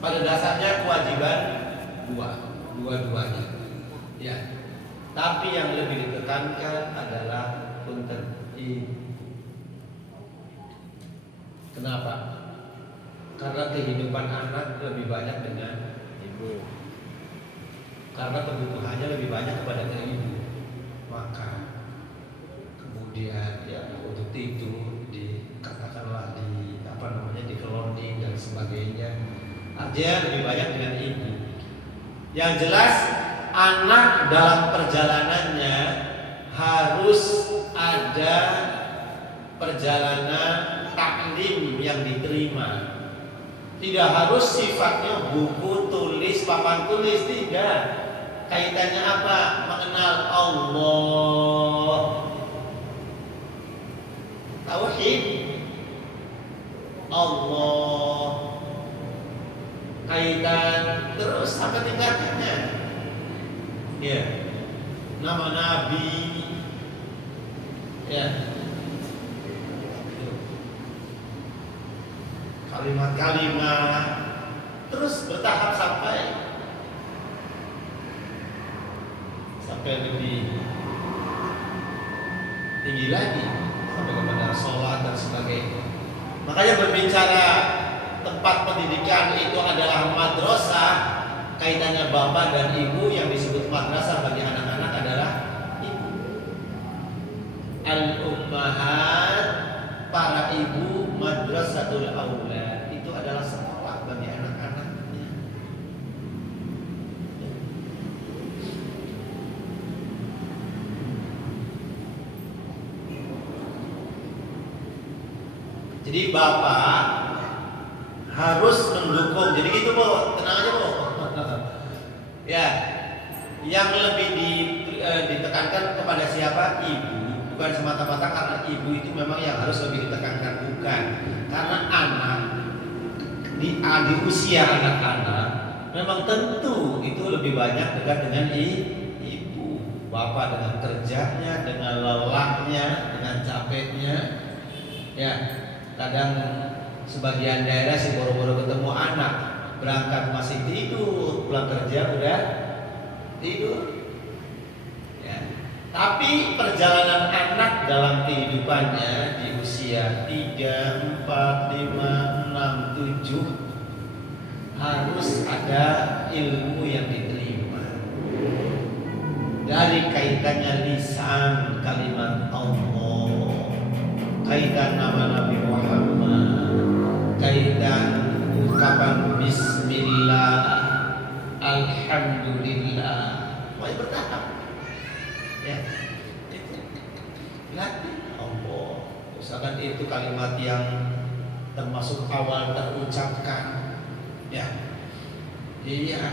pada dasarnya kewajiban dua-duanya. Ya. Tapi yang lebih ditekankan adalah punten. Kenapa? Karena kehidupan anak lebih banyak dengan ibu. Karena kebutuhannya lebih banyak kepada ibu. Makan, kemudian ya untuk tidur, katakanlah di kelonding dan sebagainya. Artinya lebih banyak dengan ibu. Yang jelas anak dalam perjalanannya harus ada perjalanan taklim yang diterima. Tidak harus sifatnya buku tulis, papan tulis, tidak. Kaitannya apa? Mengenal Allah, tauhid Allah, kaitan terus sampai tingkatannya. Ya, nama Nabi, ya, kalimat-kalimat, terus bertahap sampai lebih tinggi lagi, sampai kepada sholat dan sebagainya. Makanya berbicara tempat pendidikan itu adalah madrasah, kaitannya bapak dan ibu. Yang disebut madrasah bagi anak-anak adalah ibu. Al-ummahat, para ibu, madrasatul aulad, itu adalah sekolah bagi anak-anaknya. Jadi bapak harus mendukung. Jadi gitu Bu, tenang aja Bu. Ya, yang lebih ditekankan kepada siapa? Ibu. Bukan semata-mata karena ibu itu memang yang harus lebih ditekankan, bukan. Karena anak di usia anak-anak memang tentu itu lebih banyak dekat dengan ibu. Bapak dengan kerjanya, dengan lelahnya, dengan capeknya. Ya, kadang sebagian daerah sih boro-boro ketemu anak, berangkat masih tidur, pulang kerja udah tidur. Ya. Tapi perjalanan anak dalam kehidupannya di usia 3, 4, 5, 6, 7 harus ada ilmu yang diterima. Dari kaitannya lisan, kalimat Allah, kaitan nama Nabi Muhammad, kaitan ungkapan Bismillah, Alhamdulillah, mulai bertahap. Ya, latih Allah. Misalkan itu kalimat yang termasuk awal terucapkan. Ya, iya.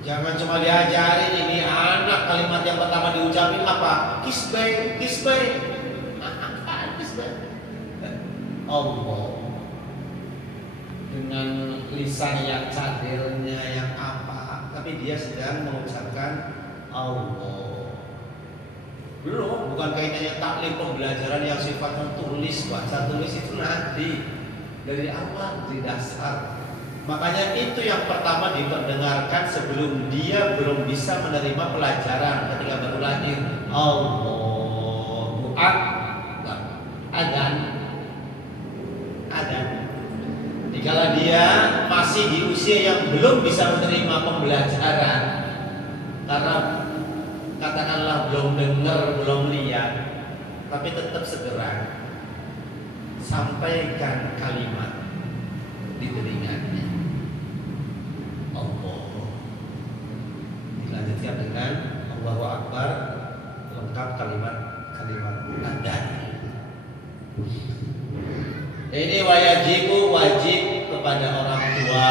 Jangan cuma diajarin ini anak kalimat yang pertama diucapin apa? Kisbay, kisbay. Allah dengan lisan yang cadirnya yang apa, tapi dia sedang mengucapkan Allah. Belum, bukan kaitannya taklim pembelajaran yang sifatnya tulis, baca tulis itu nanti dari awal, dari dasar. Makanya itu yang pertama diperdengarkan sebelum dia belum bisa menerima pelajaran ketika baru lahir. Allahu Akbar, adzan. Jika dia masih di usia yang belum bisa menerima pembelajaran, karena katakanlah belum dengar, belum lihat, tapi tetap segera sampaikan kalimat di telinganya. Allah. Dilanjutkan dengan Allahu Akbar, lengkap kalimat adzan. Ini wajib kepada orang tua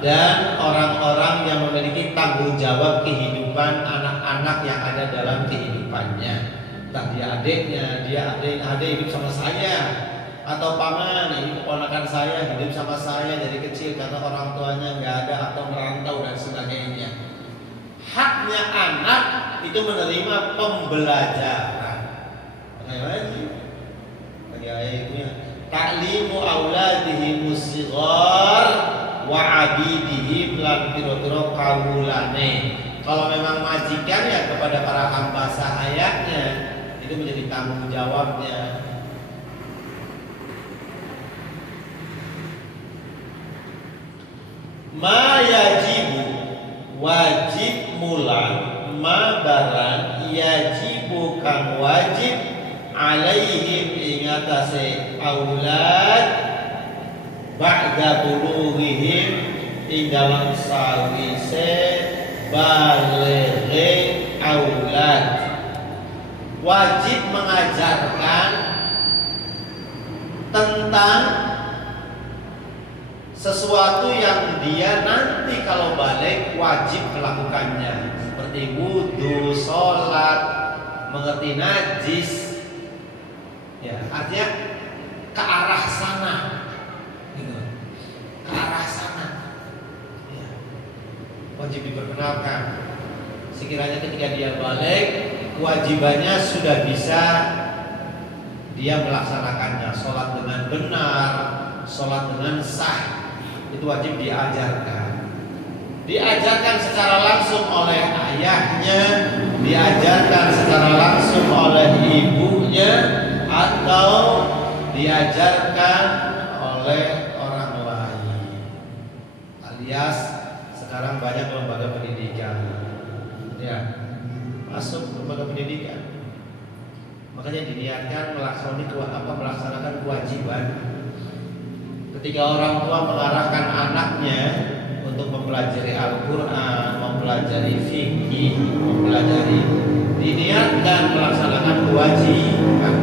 dan orang-orang yang memiliki tanggung jawab kehidupan anak-anak yang ada dalam kehidupannya. Entah dia adiknya, adik hidup sama saya, atau paman ini keponakan saya hidup sama saya dari kecil karena orang tuanya nggak ada atau merantau dan sebagainya. Haknya anak itu menerima pembelajaran. Bagi ayahnya taklimu auladihi musyighar lan pira-pira kawulane. Kalau memang majikan ya kepada para hamba sahayanya, itu menjadi tanggung jawabnya. Ma yajibu, wajib mulan, ma barang yajibu kang wajib alaihim ingatase aulad ba'da bulughihim ing dalam sawise balighe aulad. Wajib mengajarkan tentang sesuatu yang dia nanti kalau balik wajib melakukannya, seperti wudu, sholat, mengerti najis, ya artinya ke arah sana, gitu, ke arah sana, ya. Wajib diperkenalkan. Sekiranya ketika dia balik, kewajibannya sudah bisa dia melaksanakannya, sholat dengan benar, sholat dengan sah. Itu wajib diajarkan. Diajarkan secara langsung oleh ayahnya, diajarkan secara langsung oleh ibunya, atau diajarkan oleh orang lain. Alias sekarang banyak lembaga pendidikan, ya, masuk lembaga pendidikan. Makanya diniatkan melaksanakan kewajiban. Ketika orang tua mengarahkan anaknya untuk mempelajari Al-Quran, mempelajari fikih, diniatkan melaksanakan kewajiban.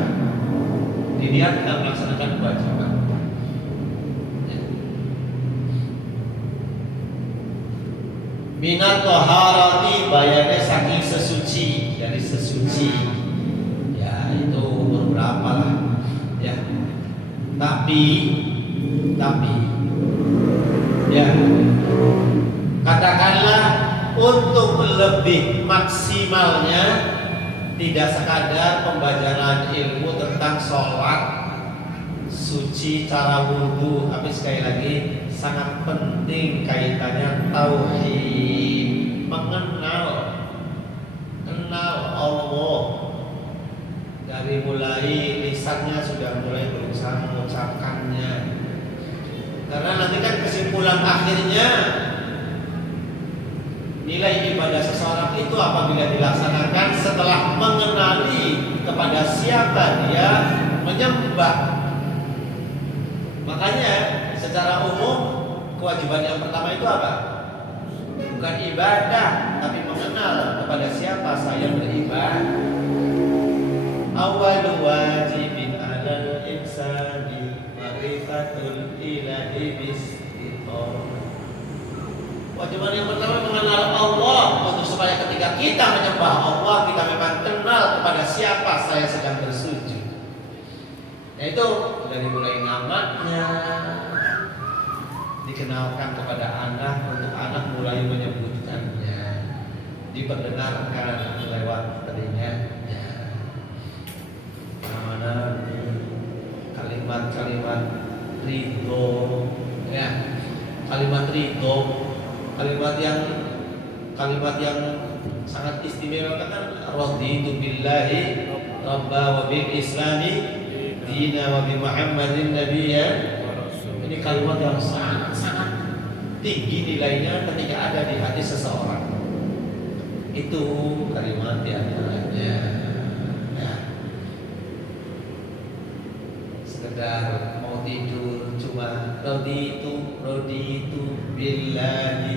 Diniatkan melaksanakan kewajiban. Minat toharati bayarnya saking sesuci, dari sesuci. Ya itu umur berapa lah, ya. Tapi ya katakanlah untuk lebih maksimalnya, tidak sekadar pembelajaran ilmu tentang sholat, suci, cara wudhu, tapi sekali lagi sangat penting kaitannya tauhid, mengenal Allah. Dari mulai lisannya sudah mulai berusaha mengucapkannya. Karena nanti kan kesimpulan akhirnya nilai ibadah seseorang itu apabila dilaksanakan setelah mengenali kepada siapa dia menyembah. Makanya secara umum kewajiban yang pertama itu apa? Bukan ibadah, tapi mengenal kepada siapa saya beribadah. Awal wajibin alal insani ma'rifatul ilahi bistiqamah. Kewajiban yang pertama mengenal Allah, untuk supaya ketika kita menyembah Allah, kita memang kenal kepada siapa saya sedang bersujud. Yaitu dari mulai namaknya, dikenalkan kepada anak, untuk anak mulai menyebutkannya, diperdengarkan lewat telinganya. Mana kalimat-kalimat ridho, ya, kalimat ridho, kalimat yang sangat istimewa kan, raditu billahi rabba wa bil islami dina wa bi muhammadin nabiyya. Ini kalimat yang sangat tinggi nilainya ketika ada di hati seseorang. Itu kalimat di antaranya, ya. Sekedar mau tidur cuma raditu billahi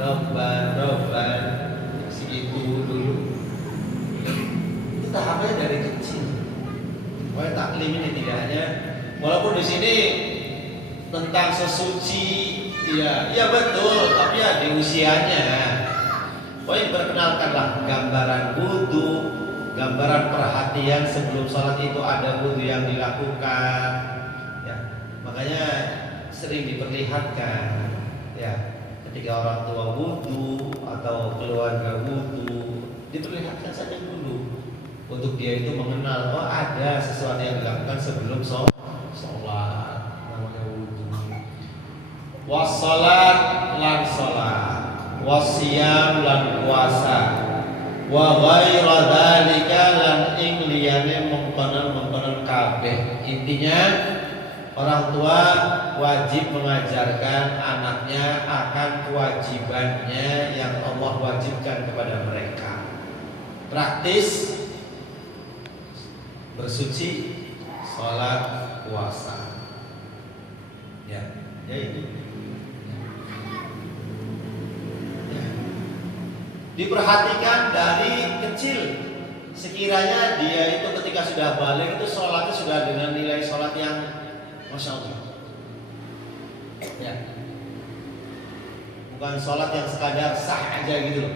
rabban segitu dulu. Itu tahapnya dari kecil. Pokoknya taklim ini tidak hanya, walaupun di sini tentang sesuci, ya betul, tapi ya di usianya. Pokoknya diperkenalkanlah gambaran wudu, gambaran perhatian sebelum sholat itu ada wudu yang dilakukan, ya. Makanya sering diperlihatkan, ya, ketika orang tua wudu atau keluarga wudu, diperlihatkan saja dulu untuk dia itu mengenal, oh ada sesuatu yang dilakukan sebelum sholat, namanya wudu. Wassalat, lan salat, wasiyam lan puasa, wa ghaira dzalika lan ing liyane mengkonon-mengkonon kabeh. Intinya orang tua wajib mengajarkan anaknya akan kewajibannya yang Allah wajibkan kepada mereka. Praktis bersuci, sholat, puasa. Ya itu. Ya. Diperhatikan dari kecil. Sekiranya dia itu ketika sudah balik itu sholatnya sudah dengan nilai sholat yang Masya Allah. Ya. Bukan sholat yang sekadar sah aja gitu loh.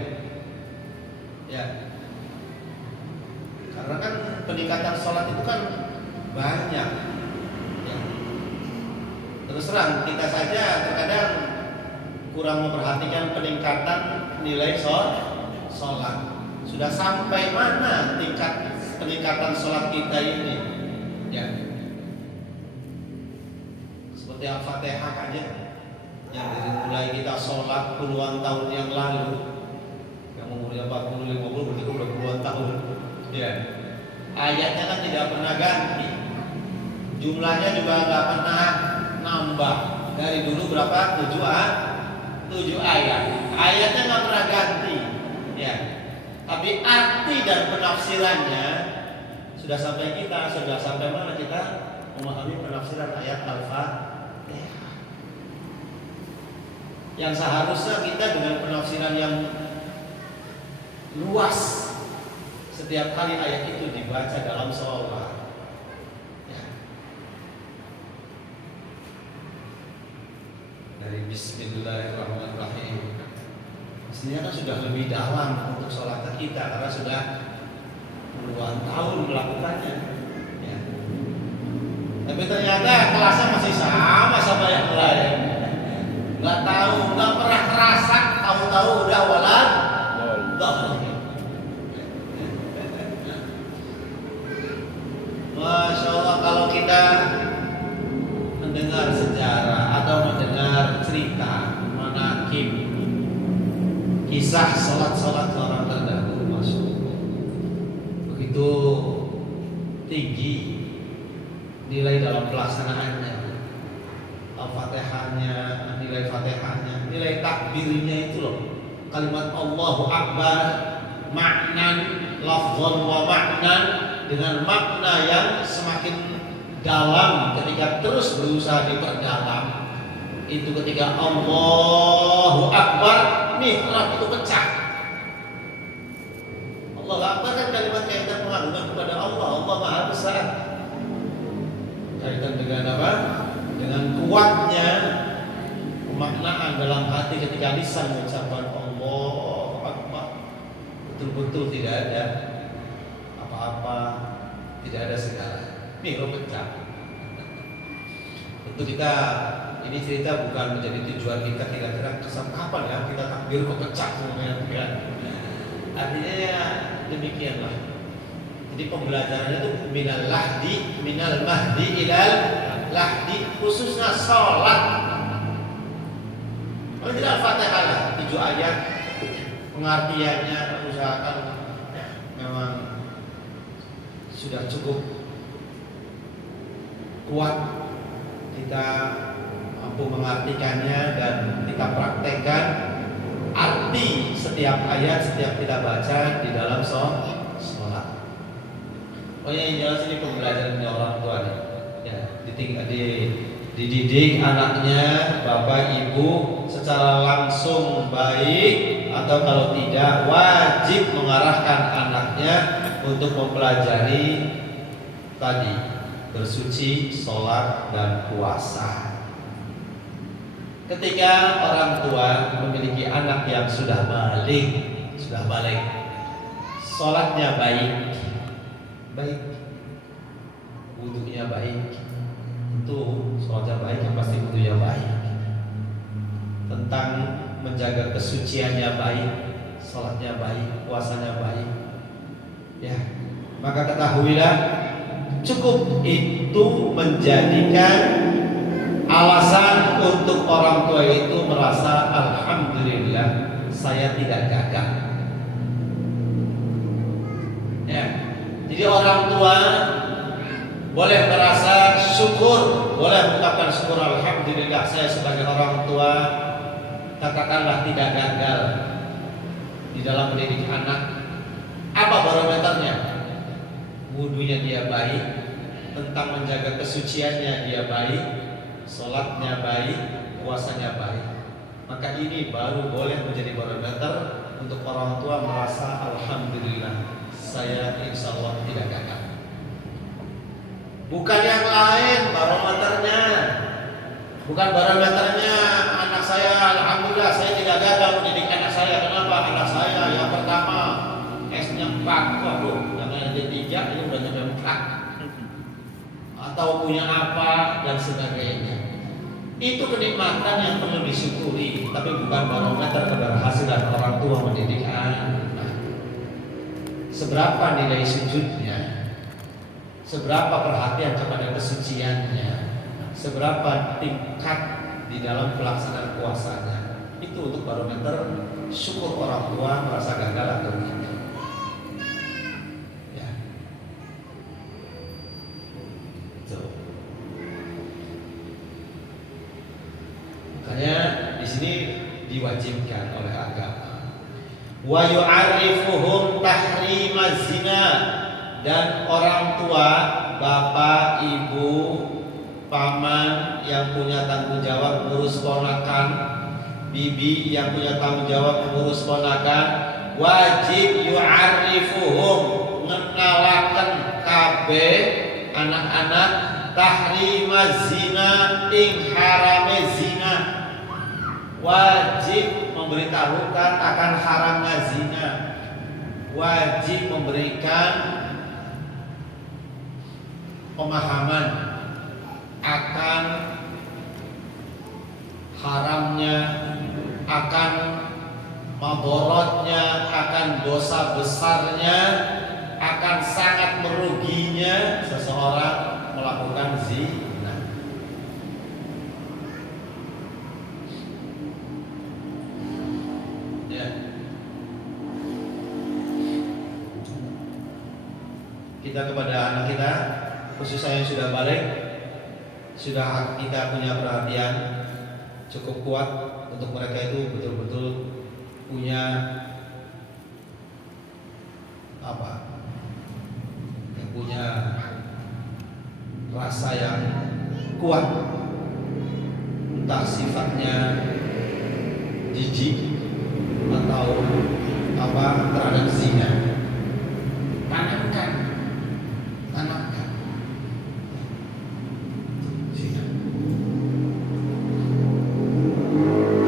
Ya. Karena kan peningkatan sholat itu kan banyak. Ya. Terus terang kita saja terkadang kurang memperhatikan peningkatan nilai sholat. Sudah sampai mana tingkat peningkatan sholat kita ini? Ya. Seperti Al-Fatihah aja yang dari mulai kita sholat puluhan tahun yang lalu, yang umurnya 40, 50 berarti udah puluhan tahun. Ya. Ayatnya kan tidak pernah ganti, jumlahnya juga nggak pernah nambah. Dari dulu berapa? 7 ayat. Ayatnya nggak pernah ganti. Ya. Tapi arti dan penafsirannya sudah sampai mana kita memahami penafsiran ayat Al-Fatihah. Yang seharusnya kita dengan penafsiran yang luas setiap kali ayat itu dibaca dalam sholat. Ya. Dari Bismillahirrahmanirrahim. Mestinya kan sudah lebih dalam untuk sholat kita karena sudah puluhan tahun melakukannya. Ya. Tapi ternyata kelasnya masih sama yang lain. Nggak tahu, nggak pernah kerasa, tahu-tahu udah walad. Masya Allah, kalau kita mendengar sejarah atau mendengar cerita manaqib, kisah sholat-sholat orang terdahulu, Masya Allah, begitu tinggi nilai dalam pelaksanaannya. Al-Fatihahnya, nilai Fatihahnya, nilai takbirnya itu loh. Kalimat Allahu Akbar, maknan, lafzan wa maknan, dengan makna yang semakin dalam ketika terus berusaha diperdalam. Itu ketika Allahu Akbar, mihrab itu pecah. Allahu Akbar kan kalimat kaitan pengagungan kepada Allah. Allah Maha Besar. Kaitan dengan apa? Dengan kuatnya pemaknaan dalam hati ketika lisan mengucapkan Allahu Akbar, betul-betul tidak ada apa-apa, tidak ada segala. Mihrab pecah. Tentu kita ini cerita bukan menjadi tujuan kita kira-kira kesan kapan ya kita takbir kok pecah semuanya, kan? Artinya ya demikianlah. Jadi pembelajarannya itu minal mahdi ilal lahdi, khususnya sholat. Kalau tidak Al-Fatihah lah, 7 ayat pengertiannya usahakan memang sudah cukup kuat kita mampu mengartikannya dan kita praktekkan arti setiap ayat setiap kita baca di dalam sholat. Oh ya, yang jelas ini pembelajaran orang tua nih. Ya, dididik anaknya, bapak ibu secara langsung baik atau kalau tidak wajib mengarahkan anaknya untuk mempelajari tadi bersuci, sholat dan puasa. Ketika orang tua memiliki anak yang sudah balik, sholatnya baik, wudunya baik, tentu sholatnya baik yang pasti wudunya baik. Tentang menjaga kesuciannya baik, sholatnya baik, puasanya baik. Ya, maka ketahuilah cukup itu menjadikan alasan untuk orang tua itu merasa alhamdulillah saya tidak gagal. Ya. Jadi orang tua boleh merasa syukur, boleh mengucapkan syukur alhamdulillah saya sebagai orang tua katakanlah tidak gagal di dalam mendidik anak. Apa barometernya? Wudunya dia baik, tentang menjaga kesuciannya dia baik, sholatnya baik, puasanya baik. Maka ini baru boleh menjadi barometer untuk orang tua merasa alhamdulillah saya insya Allah tidak gagal. Bukan yang lain barometernya. Bukan barometernya anak saya alhamdulillah saya tidak gagal mendidik anak saya. Kenapa? Anak saya yang pertama S-nya 4, waduh, yang lain aja 3, ini udah nyampe 4. Atau punya apa dan sebagainya. Itu kenikmatan yang perlu disyukuri, tapi bukan barometer keberhasilan orang tua mendidik anak. Seberapa nilai sujudnya, seberapa perhatian kepada kesuciannya, seberapa tingkat di dalam pelaksanaan puasanya. Itu untuk barometer syukur orang tua merasa gagal atau tidak. Ya. Itu. Makanya di sini diwajibkan oleh agama. Wa yu'arrifuhum tahrimaz zina, dan orang tua, bapak, ibu, paman yang punya tanggung jawab ngurus ponakan, bibi yang punya tanggung jawab ngurus ponakan, wajib yu'arrifuhum ngenalaken kabeh anak-anak tahrimaz zina ing harame zina. Wajib memberitahukan akan haramnya zina. Wajib memberikan pemahaman akan haramnya, akan maborotnya, akan dosa besarnya, akan sangat meruginya seseorang melakukan zina. Ya. Kita kepada anak kita, khususnya yang sudah balik, sudah kita punya perhatian cukup kuat untuk mereka itu betul-betul punya apa? Yang punya rasa yang kuat, entah sifatnya jijik atau apa terhadap zina. Tanamkan zina.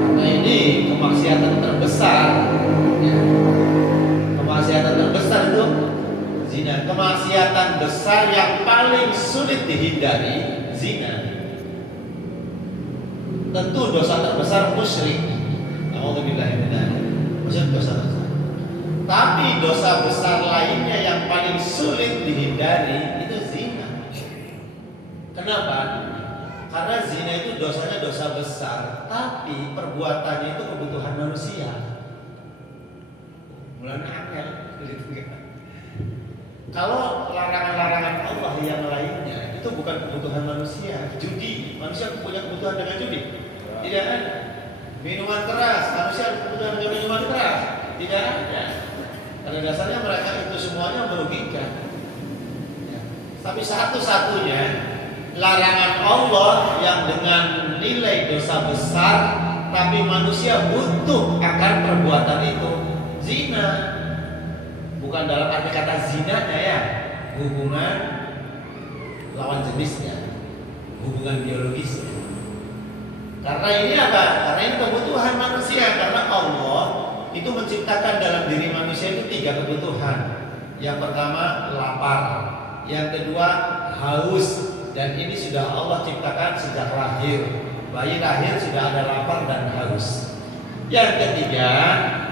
Karena ini kemaksiatan terbesar, ya. Kemaksiatan terbesar itu zina. Kemaksiatan besar yang paling sulit dihindari zina. Tentu dosa terbesar musyrik. Alhamdulillah, musyrik dosa besar. Tapi dosa besar lainnya yang paling sulit dihindari itu zina. Kenapa? Karena zina itu dosanya dosa besar, tapi perbuatannya itu kebutuhan manusia. Mulanya angel, gitu kan? Kalau larangan-larangan Allah yang lainnya itu bukan kebutuhan manusia. Judi, manusia punya kebutuhan dengan judi? Tidak ada. Minuman keras, manusia kebutuhan dengan minuman keras? Tidak ada. Pada dasarnya mereka itu semuanya merugikan. Ya. Tapi satu-satunya larangan Allah yang dengan nilai dosa besar, tapi manusia butuh akan perbuatan itu, zina. Bukan dalam arti kata zinanya ya, hubungan lawan jenisnya, hubungan biologisnya. Karena ini apa? Karena ini kebutuhan manusia. Karena Allah itu menciptakan dalam diri manusia itu 3 kebutuhan. Yang pertama lapar, yang kedua haus, dan ini sudah Allah ciptakan sejak lahir. Bayi lahir sudah ada lapar dan haus. Yang ketiga,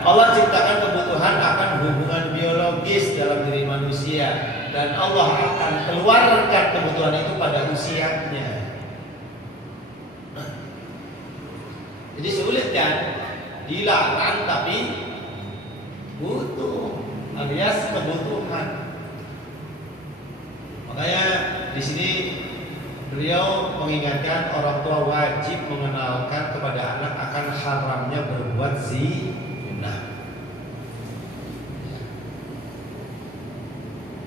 Allah ciptakan kebutuhan akan hubungan biologis dalam diri manusia, dan Allah akan keluarkan kebutuhan itu pada usianya. Jadi sulit kan? Dilarang tapi butuh alias kebutuhan. Makanya di sini beliau mengingatkan orang tua wajib mengenalkan kepada anak akan haramnya berbuat zina.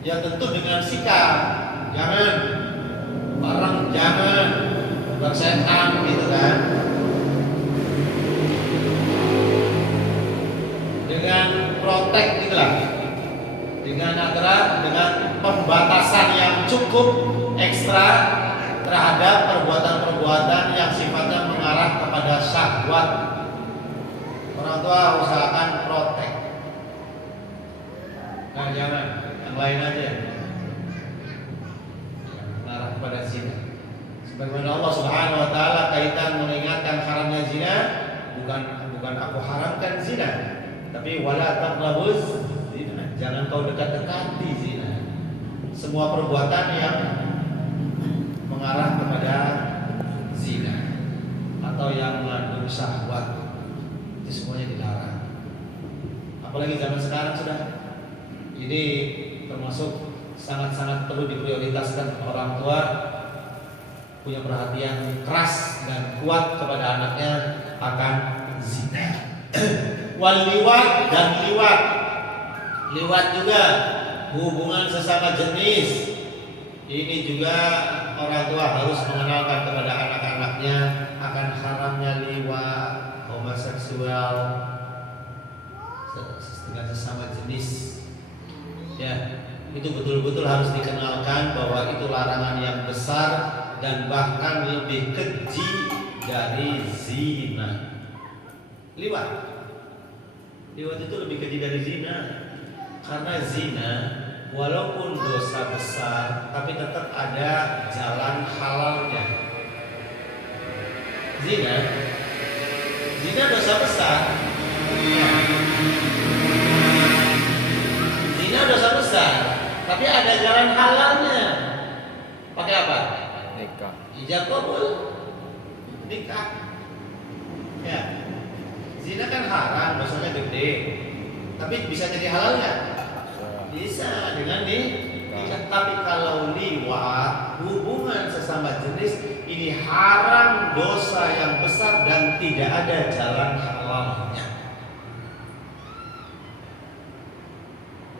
Ya tentu dengan sikap, jangan barang, jangan bersetan gitu kan. Dengan protek gitulah, dengan pembatasan yang cukup ekstra terhadap perbuatan-perbuatan yang sifatnya mengarah kepada syahwat. Orang tua usahakan protek. Nah, jangan yang lain aja mengarah kepada zina. Sebagaimana Allah Subhanahu wa taala kaitan mengingatkan haramnya zina, bukan aku haramkan zina, tapi wala taqrabuz zina. Jangan kau dekat-dekati zina. Semua perbuatan yang mengarah kepada zina atau yang mengandung syahwat itu semuanya dilarang. Apalagi zaman sekarang sudah. Ini termasuk sangat-sangat perlu diprioritaskan orang tua punya perhatian keras dan kuat kepada anaknya akan zina. Wal liwat dan liwat. Liwat juga hubungan sesama jenis. Ini juga orang tua harus mengenalkan kepada anak-anaknya akan haramnya liwat, homoseksual dengan sesama jenis. Ya, itu betul-betul harus dikenalkan bahwa itu larangan yang besar dan bahkan lebih keji dari zina. Liwat itu lebih keji dari zina, karena zina walaupun dosa besar tapi tetap ada jalan halalnya. Zina dosa besar. Zina dosa besar, tapi ada jalan halalnya. Pakai apa? Nikah. Ijab kabul, nikah. Ya, zina kan haram, dosanya gede, tapi bisa jadi halal nggak? Bisa dengan nikah. Tapi kalau liwat, hubungan sesama jenis ini haram, dosa yang besar dan tidak ada jalan halalnya.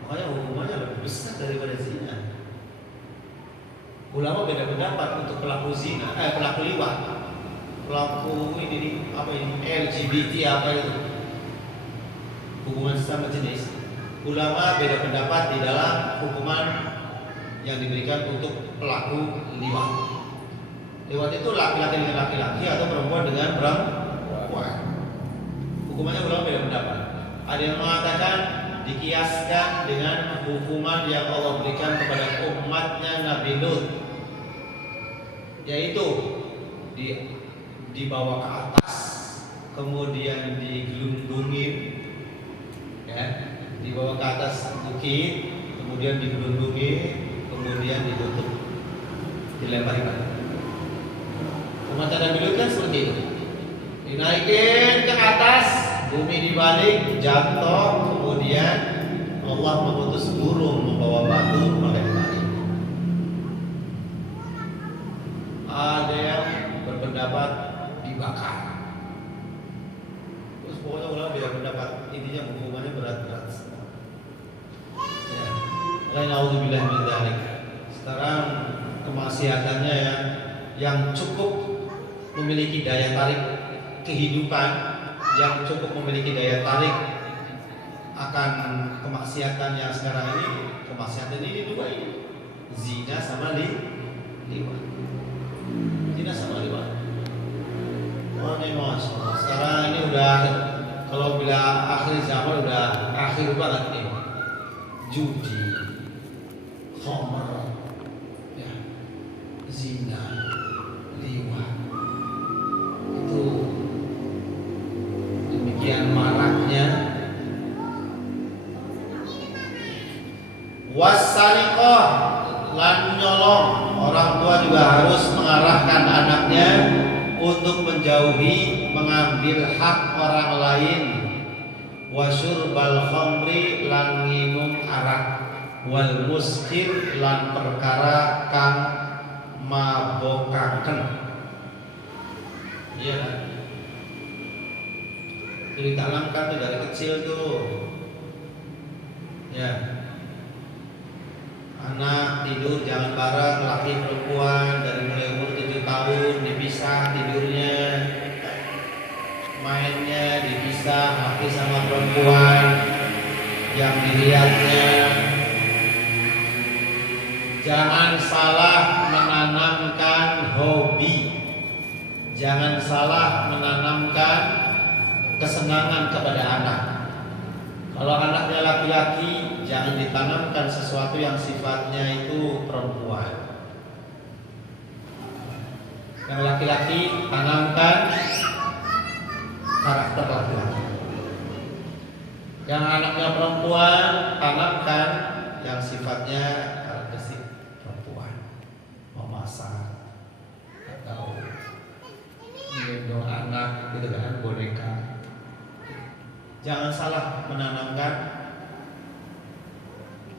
Makanya hukumannya lebih besar daripada zina. Ulama beda pendapat untuk pelaku zina, pelaku liwat, pelaku ini apa ini LGBT apa itu, hubungan sesama jenis. Ulama beda pendapat di dalam hukuman yang diberikan untuk pelaku liwat. Liwat itu laki-laki dengan laki-laki atau perempuan dengan perempuan. Hukumannya ulama beda pendapat. Ada yang mengatakan dikiaskan dengan hukuman yang Allah berikan kepada umatnya Nabi Lut, yaitu dibawa ke atas, kemudian digelundungin, ya, dibawa ke atas bukit, kemudian digelundungin, kemudian ditutup, dilempari batu. Umat Nabi Lut kan seperti itu, dinaikin ke atas, bumi dibalik, jatuh, kemudian Allah mengutus burung membawa batu melempari. Ada yang berpendapat dibakar. Terus pokoknya ulama beda pendapat. Intinya hukumannya berat-berat. Ya. Lain auzubillah min dzalik. Sekarang kemaksiatannya yang cukup memiliki daya tarik kehidupan, yang cukup memiliki daya tarik akan kemaksiatan yang sekarang ini. Kemaksiatan ini dua ini, zina sama liwat. Zina sama liwat. Oh ini Masya Allah. Sekarang ini udah, kalau bila akhir zaman udah akhir banget nih. Judi, khamr, ya, zina, liwat, itu demikian maraknya. Wasariqah, lan nyolong. Orang tua juga harus mengarahkan anaknya untuk menjauhi mengambil hak orang lain, wa syurbal khamri lan nginum arak, wal muskir lan perkara kang mabokaken. Iya kan? Jadi ditanamkan tuh dari kecil tuh. Ya. Anak tidur jangan bareng laki perempuan dari mulai umur 7 tahun dipisah tidurnya, mainnya dipisah laki sama perempuan, yang dilihatnya. Jangan salah menanamkan hobi, jangan salah menanamkan kesenangan kepada anak. Kalau anaknya laki-laki, jangan ditanamkan sesuatu yang sifatnya itu perempuan. Yang laki-laki tanamkan karakter laki-laki. Yang anaknya perempuan tanamkan yang sifatnya karakteristik perempuan. Memasak atau menggendong anak gitu kan, boneka. Jangan salah menanamkan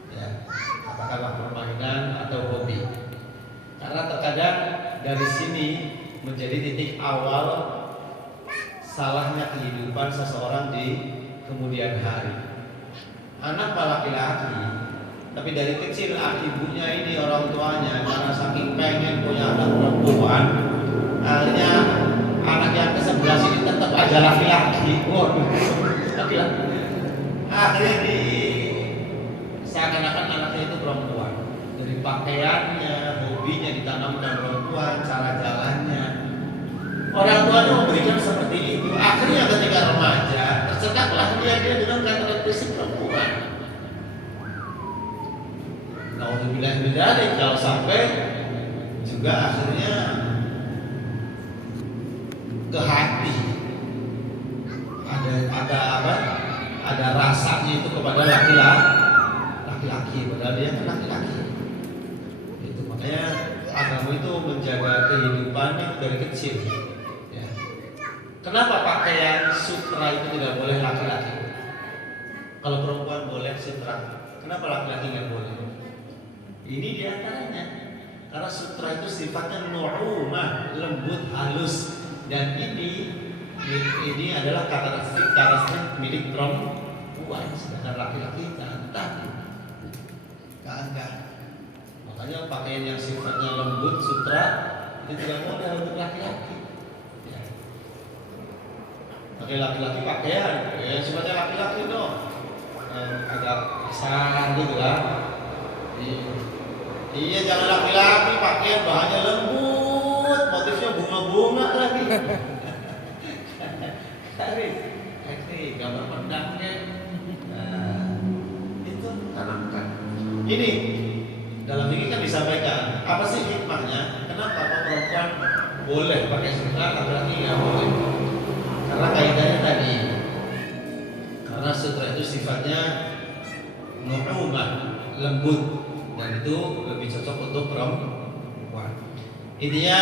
ya, katakanlah permainan atau hobi. Karena terkadang dari sini menjadi titik awal salahnya kehidupan seseorang di kemudian hari. Anak laki-laki, tapi dari kecil ibunya ini orang tuanya karena saking pengen punya anak perempuan, akhirnya anak yang ke-11 ini tetap aja laki-laki. Akhirnya seakan-akan anaknya itu perempuan. Dari pakaiannya, hobinya ditanamkan perempuan, cara jalannya. Orang tuanya memberikan seperti itu. Akhirnya ketika remaja, tercekaklah dia dengan karakteristik perempuan. Nauzubillah min dzalik, kalau sampai juga akhirnya ke hati. Ada rasanya itu kepada laki-laki, padahal dia kan laki-laki. Itu makanya agama itu menjaga kehidupan itu dari kecil. Ya. Kenapa pakaian sutra itu tidak boleh laki-laki? Kalau perempuan boleh sutra, kenapa laki-laki nggak boleh? Ini diantaranya karena sutra itu sifatnya nu'umah, lembut, halus, dan ini adalah karakteristik milik perempuan, sedangkan laki-laki cantik. Makanya pakaian yang sifatnya lembut, sutra itu tidak boleh untuk laki-laki. Ya. Pakai laki-laki pakaian, ya sifatnya laki-laki dong, agak kasar gitu lah. Iya, jangan laki-laki pakaian bahannya lembut, motifnya bunga-bunga lagi. Ini gambar pedangnya. Nah, itu tanamkan. Ini dalam ini kan disampaikan apa sih hikmahnya? Kenapa perempuan boleh pakai sutra, laki-laki nggak boleh? Karena kaitannya tadi. Karena sutra itu sifatnya nu'umah, lembut, dan itu lebih cocok untuk perempuan. Intinya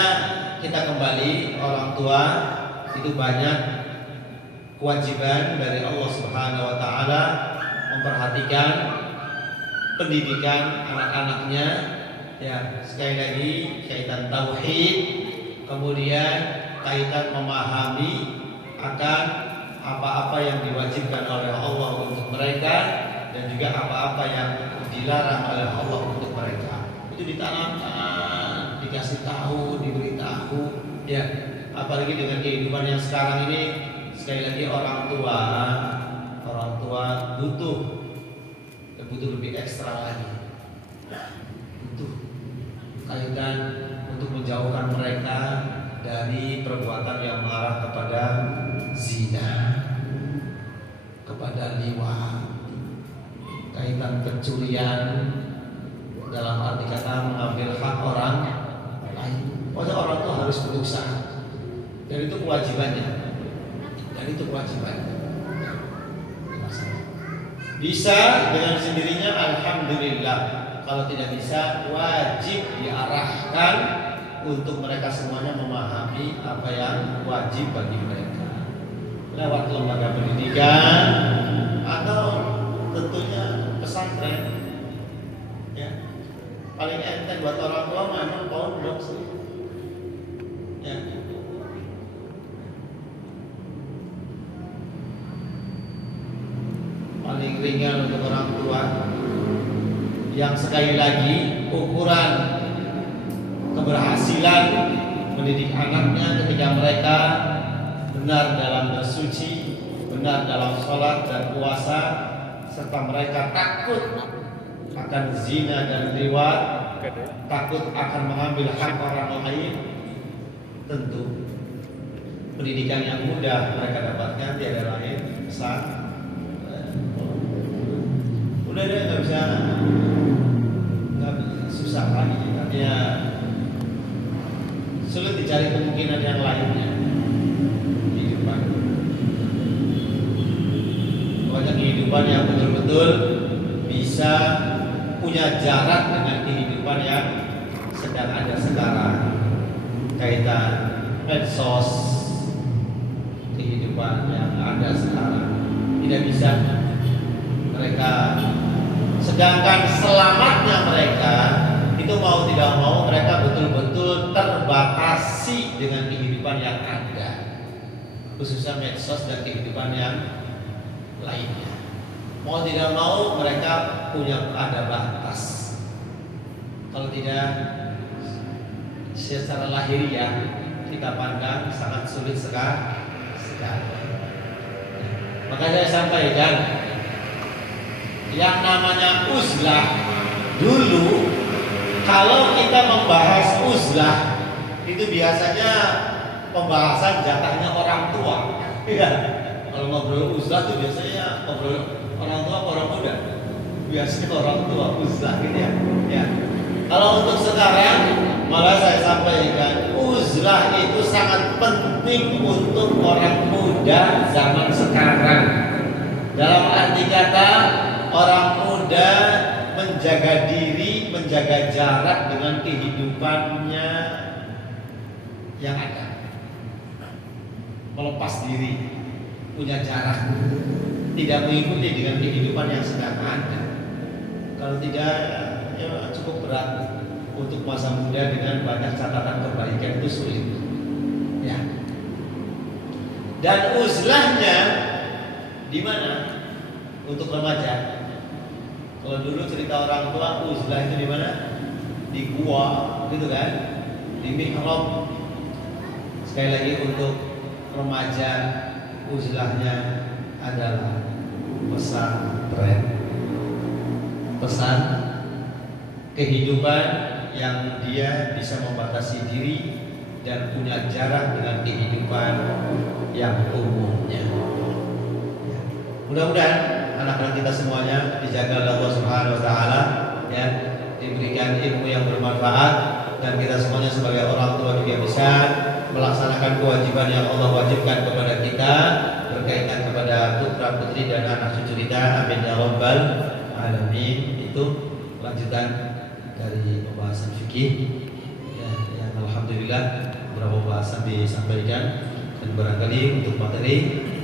kita kembali, orang tua itu banyak kewajiban dari Allah Subhanahu wa taala memperhatikan pendidikan anak-anaknya. Ya, sekali lagi kaitan tauhid, kemudian kaitan memahami akan apa-apa yang diwajibkan oleh Allah untuk mereka dan juga apa-apa yang dilarang oleh Allah untuk mereka. Itu ditanamkan, dikasih tahu, diberitahu, ya. Apalagi dengan kehidupan yang sekarang ini, sekali lagi orang tua butuh lebih ekstra lagi, butuh kaitan untuk menjauhkan mereka dari perbuatan yang mengarah kepada zina, kepada liwat, kaitan pencurian dalam arti kata mengambil hak orang lain. Pokoknya orang tua harus berusaha, dan itu kewajibannya. Bisa dengan sendirinya alhamdulillah. Kalau tidak bisa, wajib diarahkan untuk mereka semuanya memahami apa yang wajib bagi mereka lewat lembaga pendidikan atau tentunya pesantren. Ya, paling enteng buat orang tua memang pondok sih. Ya, paling ringan untuk orang tua yang sekali lagi ukuran keberhasilan mendidik anaknya ketika mereka benar dalam bersuci, benar dalam sholat dan puasa, serta mereka takut akan zina dan riwayat, takut akan mengambil hak orang lain. Tentu pendidikan yang mudah mereka dapatkan tiada lain udah deh, nggak bisa susah lagi, artinya sulit dicari kemungkinan yang lainnya kehidupan. Banyak kehidupan yang betul-betul bisa punya jarak dengan kehidupan yang sedang ada sekarang, kaitan medsos, kehidupan yang ada sekarang tidak bisa mereka. Sedangkan selamatnya mereka itu mau tidak mau mereka betul-betul terbatasi dengan kehidupan yang ada, khususnya medsos dan kehidupan yang lainnya. Mau tidak mau mereka punya ada batas. Kalau tidak secara lahiriah kita pandang sangat sulit sekali. Maka saya sampaikan yang namanya uzlah dulu, kalau kita membahas uzlah itu biasanya pembahasan jatahnya orang tua. Ya, kalau ngobrol uzlah itu biasanya ngobrol orang tua atau orang muda. Biasanya orang tua uzlah gitu ya. Ya. Kalau untuk sekarang malah saya sampaikan uzlah itu sangat penting untuk orang muda zaman sekarang. Dalam arti kata orang muda menjaga diri, menjaga jarak dengan kehidupannya yang ada, melepas diri, punya jarak, tidak mengikuti dengan kehidupan yang sedang ada. Kalau tidak, ya cukup berat untuk masa muda dengan banyak catatan kebaikan itu sulit. Ya. Dan uzlahnya di mana? Untuk remaja. Kalau dulu cerita orang tua uzlah itu di mana? Di gua, gitu kan? Di mihrab. Sekali lagi untuk remaja uzlahnya adalah pesantren. Pesan kehidupan yang dia bisa membatasi diri dan punya jarak dengan kehidupan yang umumnya. Mudah-mudahan anak-anak kita semuanya dijaga oleh Allah Subhanahu wa taala, ya, diberikan ilmu yang bermanfaat, dan kita semuanya sebagai orang tua juga bisa melaksanakan kewajiban yang Allah wajibkan kepada kita berkaitan kepada putra-putri dan anak cucu kita. Amin ya rabbal alamin. Itu lanjutan dari pembahasan fikih, ya, yang alhamdulillah beberapa pembahasan disampaikan, dan barangkali untuk materi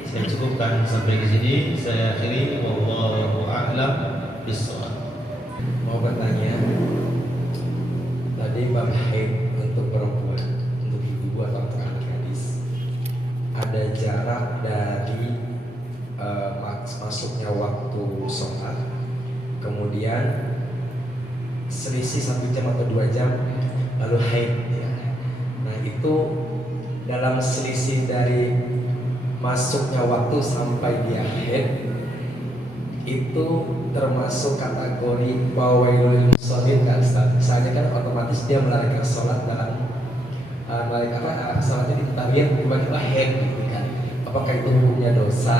saya cukupkan sampai di sini. Saya akhiri, wallahu a'lam bishawab. Mau bertanya, tadi bab haid untuk perempuan, untuk ibu atau untuk anak gadis, ada jarak dari masuknya waktu sholat, kemudian selisih 1 jam atau 2 jam lalu haid, ya. Nah itu dalam selisih dari masuknya waktu sampai dia haid itu termasuk kategori bawailul musallin kan Ustaz? Misalnya kan otomatis dia melarikan sholat dalam sholatnya diketahui tiba-tiba haid gitu kan. Apakah itu hukumnya dosa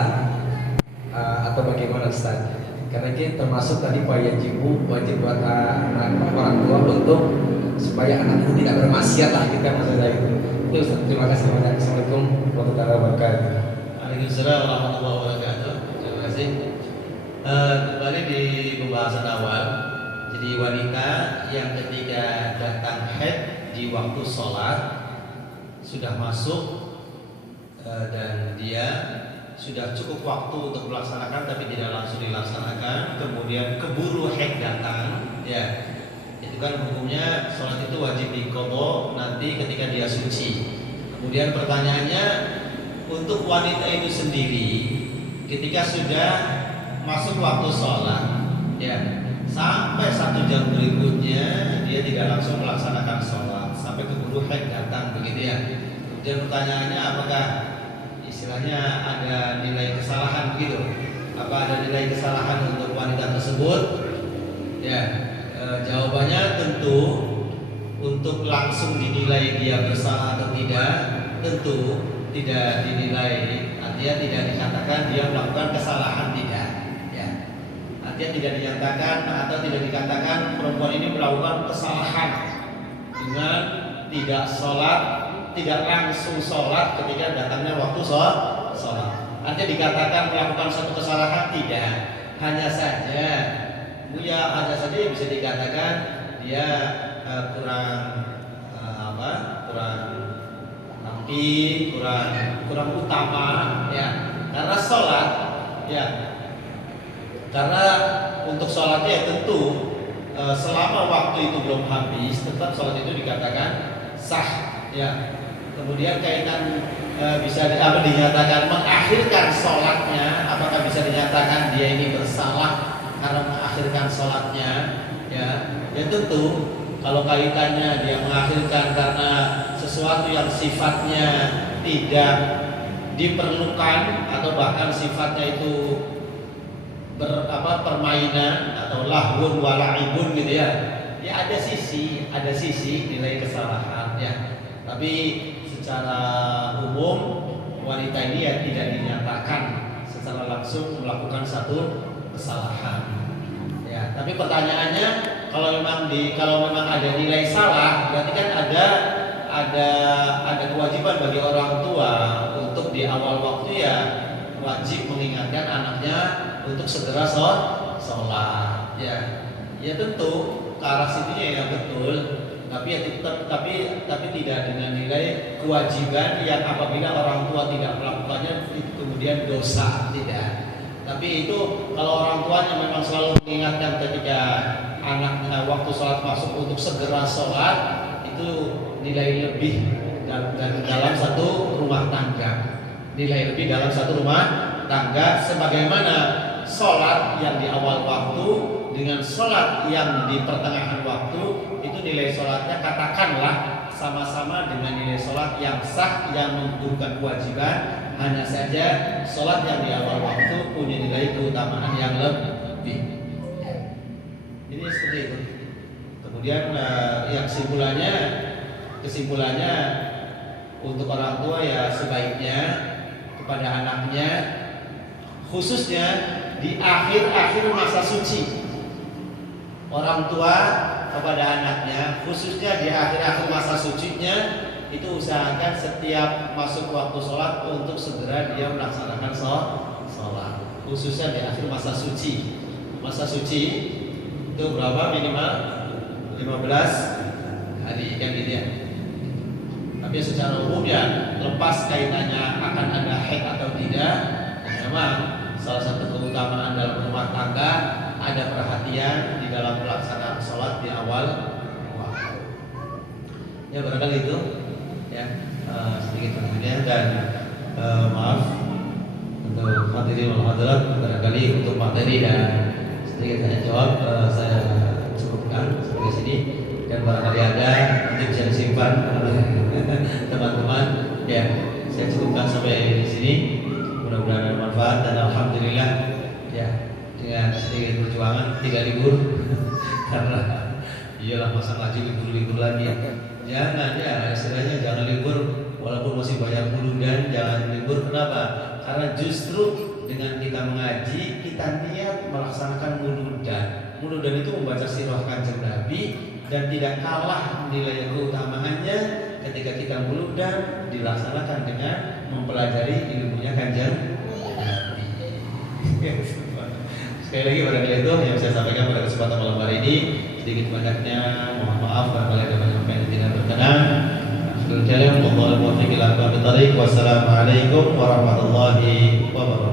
atau bagaimana Ustaz? Karena ini termasuk tadi wajib buat orang tua untuk supaya anak itu tidak bermaksiat lah, kita maksudnya itu. Ustaz, terima kasih banyak. Assalamualaikum warahmatullahi wabarakatuh. Waalaikumsalam warahmatullahi wabarakatuh. Terima kasih. Kembali di pembahasan awal. Jadi wanita yang ketika datang haid di waktu sholat sudah masuk dan dia sudah cukup waktu untuk melaksanakan tapi tidak langsung dilaksanakan, kemudian keburu haid datang, ya itu kan hukumnya sholat itu wajib diqadha nanti ketika dia suci. Kemudian pertanyaannya, untuk wanita itu sendiri ketika sudah masuk waktu sholat, ya sampai 1 jam berikutnya dia tidak langsung melaksanakan sholat sampai keburu haid datang, begitu ya. Kemudian pertanyaannya, apakah istilahnya ada nilai kesalahan begitu? Apa ada nilai kesalahan untuk wanita tersebut? Ya, jawabannya tentu untuk langsung dinilai dia bersalah atau tidak, tentu tidak dinilai. Artinya tidak dikatakan dia melakukan kesalahan, tidak. Ya, artinya tidak dinyatakan atau tidak dikatakan perempuan ini melakukan kesalahan dengan tidak sholat, tidak langsung sholat ketika datangnya waktu sholat. Artinya dikatakan melakukan suatu kesalahan, tidak. Hanya saja, ada saja yang bisa dikatakan dia kurang rapi, kurang utama, ya. Karena sholat, ya. Karena untuk sholatnya tentu selama waktu itu belum habis, tetap sholat itu dikatakan sah, ya. Kemudian kaitan bisa dinyatakan mengakhirkan sholatnya, apakah bisa dinyatakan dia ini bersalah karena mengakhirkan sholatnya, ya tentu kalau kaitannya dia mengakhirkan karena sesuatu yang sifatnya tidak diperlukan atau bahkan sifatnya itu permainan atau lahun wala'ibun gitu ya, ada sisi nilai kesalahan, ya. Tapi secara umum wanita ini ya tidak dinyatakan secara langsung melakukan satu kesalahan. Ya, tapi pertanyaannya, kalau memang ada nilai salah, berarti kan ada kewajiban bagi orang tua untuk di awal waktu ya wajib mengingatkan anaknya untuk segera sholat. Ya tentu ke arah situnya ya betul. Tapi tidak dengan nilai kewajiban yang apabila orang tua tidak melakukannya itu kemudian dosa, tidak. Tapi itu kalau orang tuanya memang selalu mengingatkan ketika anaknya waktu sholat masuk untuk segera sholat, itu nilai lebih dalam satu rumah tangga. Nilai lebih dalam satu rumah tangga, sebagaimana sholat yang di awal waktu dengan sholat yang di pertengahan waktu, itu nilai sholatnya katakanlah sama-sama dengan nilai sholat yang sah yang menggugurkan kewajiban. Hanya saja sholat yang di awal waktu punya nilai keutamaan yang lebih. Ini seperti itu. Kemudian yang kesimpulannya untuk orang tua ya sebaiknya kepada anaknya, khususnya di akhir-akhir masa suci, orang tua kepada anaknya khususnya di akhir-akhir masa sucinya itu usahakan setiap masuk waktu sholat untuk segera dia melaksanakan sholat, khususnya di akhir masa suci. Masa suci itu berapa minimal? 15 hari kan gitu ya. Tapi secara umum ya lepas kaitannya akan ada haid atau tidak, memang salah satu keutamaan dalam rumah tangga ada perhatian di dalam pelaksanaan sholat di awal waktu. Ya barangkali itu ya sedikit kemudian, dan maaf untuk hadirin wal hadirat, barangkali untuk materi dan sedikit tanya jawab saya cukupkan sampai sini, dan barangkali ada nanti bisa disimpan oleh teman-teman, ya saya cukupkan sampai di sini. Mudah-mudahan ada manfaat, dan alhamdulillah ya dengan sedikit perjuangan tidak libur karena iyalah masa ngaji libur lagi ya. Jangan ya, istilahnya jangan libur walaupun masih banyak buludan, jangan libur. Kenapa? Karena justru dengan kita mengaji, kita niat melaksanakan muludan. Muludan itu membaca sirah Kanjeng Nabi, dan tidak kalah nilai keutamaannya ketika kita muludan dilaksanakan dengan mempelajari ilmunya Kanjeng Nabi. Sekali lagi barangkali itu yang saya sampaikan pada kesempatan malam hari ini. sedikit banyaknya mohon maaf apabila ada banyak yang tidak berkenan. Akhirul kalam, wallahu a'lam bishawab. Wassalamualaikum warahmatullahi wabarakatuh.